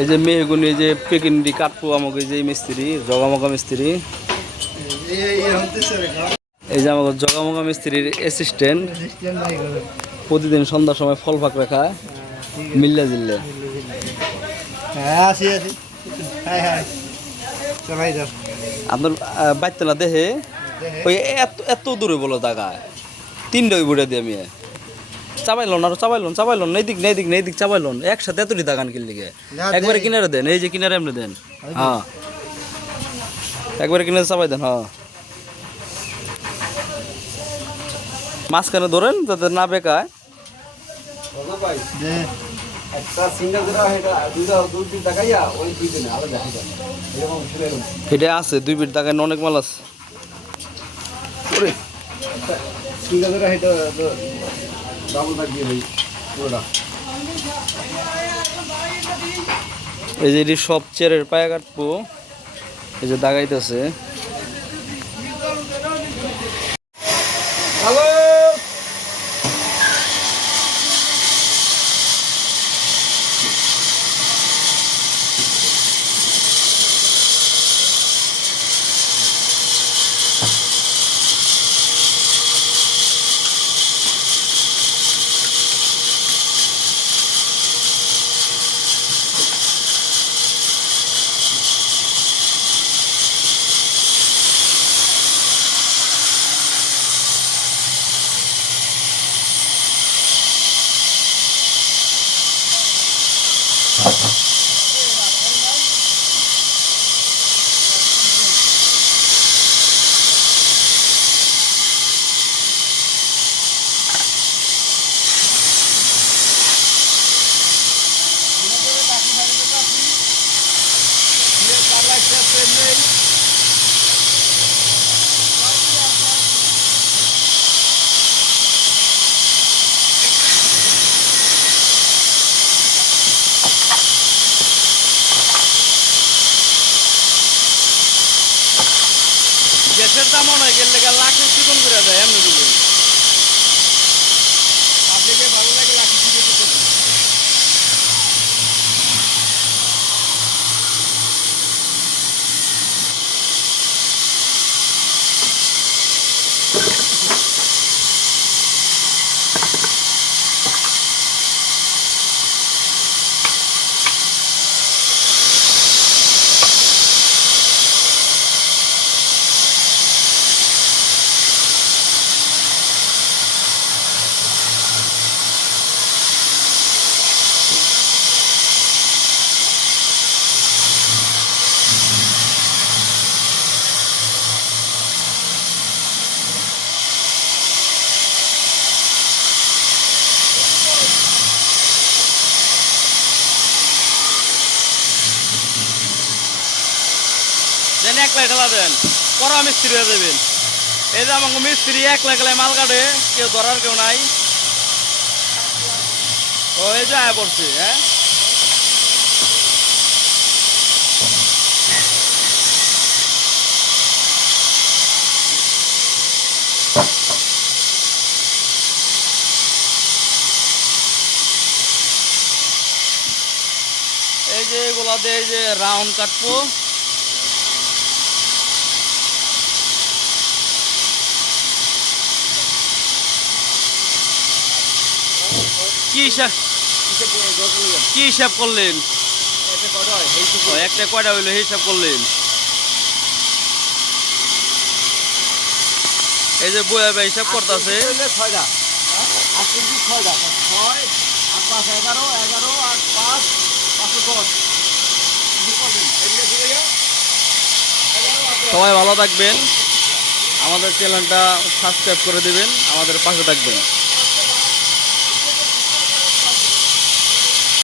এই যে মেহগুনি যে পেকিন্ডি কাটবো আমাকে যে মিস্ত্রি জগামগা মিস্ত্রি, এই যে আমাকে জগামগা মিস্ত্রির অ্যাসিস্ট্যান্ট প্রতিদিন সন্ধ্যার সময় ফল ফাঁক রাখা মিল্লা জিল্লে। আপনার বাইতে না দেহে ওই এত এত দূরে বলো দাগায় তিনটা ওই বুড়ে দিয়ে আমি চাবাইলন আর চাবাইলন নেই দিক চাবাইলন একসাথে এতটি দাগান কিনলি একবারে কিনারে দেন, এই যে কিনারে এমনি দেন, হ্যাঁ একবারে কিনারে চাবাই দেন, হ্যাঁ মাঝখানে ধরেন যাতে না বেকায়। এটা আছে 2 ফিট দাগায় অনেক মাল আছে। এই যে এটি সব চেয়ারের পায়ে কাটবো, এই যে দাগাইতেছে। গ্যাসের দাম অনেক গেলে লাখে চিকন করে দেয় এমনি দিবেন আপনাকে ভালো লাগে লাখে চিকন করতে। দেন 1 লাখ ঠেলা দেন, পরে মিস্ত্রি হয়ে যাবেন। এই যে আমাকে মিস্ত্রি 1 লাখ মাল কাটে, কেউ ধরার কেউ নাই। ও এই যে আয় পড়ছে, হ্যাঁ এই যে এগুলা দিয়ে এই যে রাউন্ড কাটবো। কি হিসাব করলেন? একটা কয়টা হইলো হিসাব করলেন? এই যে বইয়া হিসাব করতেছে। সবাই ভালো থাকবেন, আমাদের চ্যানেলটা সাবস্ক্রাইব করে দিবেন, আমাদের পাশে থাকবেন।